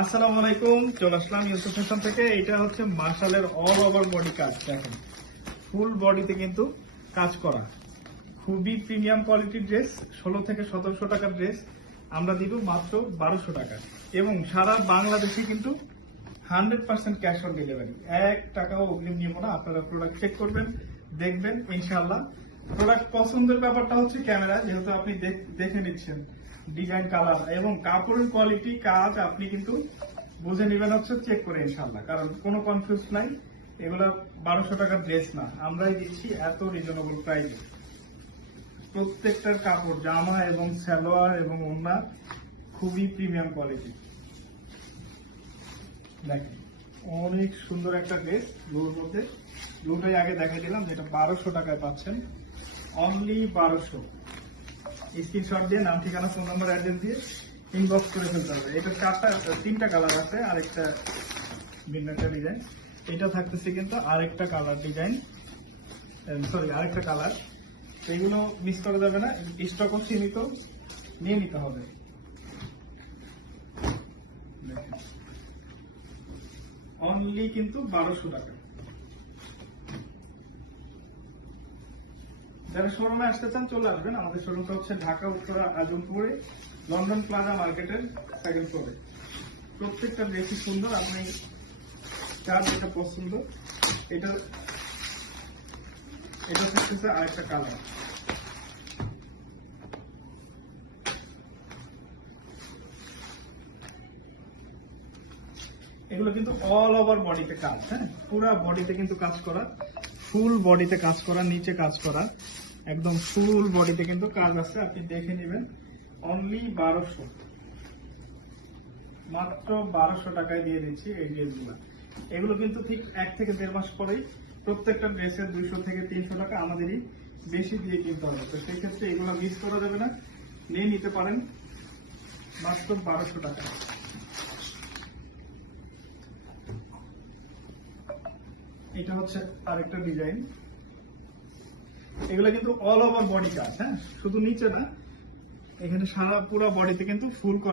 আসসালামু আলাইকুম, চলে আসলাম ইউসুফ ফ্যাশন থেকে। এটা হচ্ছে মার্শালের অল ওভার বডি কাজ। দেখেন, ফুল বডিতে কিন্তু কাজ করা, খুবই প্রিমিয়াম কোয়ালিটির ড্রেস। 16 থেকে 1700 টাকার ড্রেস আমরা দিব মাত্র 1200 টাকা, এবং সারা বাংলাদেশে কিন্তু 100% ক্যাশ অন ডেলিভারি। 1 টাকাও অগ্রিম নিব না। আপনারা প্রোডাক্ট চেক করবেন, দেখবেন, ইনশাআল্লাহ প্রোডাক্ট পছন্দের ব্যাপারটা হচ্ছে ক্যামেরা, যেহেতু আপনি দেখে নিচ্ছেন ডিজাইন, কালার এবং কাপড়ের কোয়ালিটি, কাজ আপনি কিন্তু বুঝে নেবেন হচ্ছে চেক করে, ইনশাআল্লাহ। কারণ কোনো কনফিউজ নাই, এগুলো 1200 টাকার ড্রেস না, আমরাই দিচ্ছি এত রিজনেবল প্রাইসে। প্রত্যেকটার কাপড়, জামা এবং সালোয়ার এবং ওড়না খুবই প্রিমিয়াম কোয়ালিটি। দেখেন, অনেক সুন্দর একটা ড্রেস ব্লুর মধ্যে। ব্লুটাই আগে দেখাই দিলাম, যেটা 1200 টাকায় পাচ্ছেন, অনলি 1200। স্ক্রিনশট দিয়ে নাম, ঠিকানা, ফোন নাম্বার, অ্যাড্রেস দিয়ে ইনবক্স করে ফেলতে হবে। এটা 3টা কালার আছে, আরেকটা ভিন্ন একটা ডিজাইন। এটা থাকতেছে কিন্তু আরেকটা কালার ডিজাইন, সরি আরেকটা কালার। এগুলো মিস করা যাবে না, স্টকও সীমিত, নিয়ে নিতে হবে। অনলি কিন্তু 1200 টাকা। যারা শোরুমে আসতে চান চলে আসবেন। আমাদের শোরুমটা হচ্ছে ঢাকা উত্তরা আজমপুরে, লন্ডন প্লাজা মার্কেটের সেকেন্ড ফ্লোরে। প্রত্যেকটা বেশি সুন্দর, আপনি যার যেটা পছন্দ। এটা এটা থাকতেছে আরেকটা কালার। এগুলো কিন্তু অল ওভার বডিতে কাজ, হ্যাঁ, পুরো বডিতে কিন্তু কাজ করা, ফুল বডিতে কাজ করা, নিচে কাজ করা, একদম ফুল বডিতে কিন্তু কাজ আছে। আপনি দেখে নেবেন, অনলি 1200, মাত্র 1200 টাকায় দিয়ে দিচ্ছি এই ড্রেসগুলো। এগুলো কিন্তু ঠিক 1 থেকে 1.5 মাস পরেই প্রত্যেকটা ড্রেসের 200 থেকে 300 টাকা আমাদেরই বেশি দিয়ে কিনতে হবে। তো সেই ক্ষেত্রে এগুলো মিস করা যাবে না, নিয়ে নিতে পারেন মাত্র 1200 টাকা। এটা হচ্ছে আরেকটা ডিজাইন। এগুলো কিন্তু অল ওভার বডি কাজ, হ্যাঁ, শুধু নিচে না, এখানে সারা পুরো বডিতে কিন্তু ফুল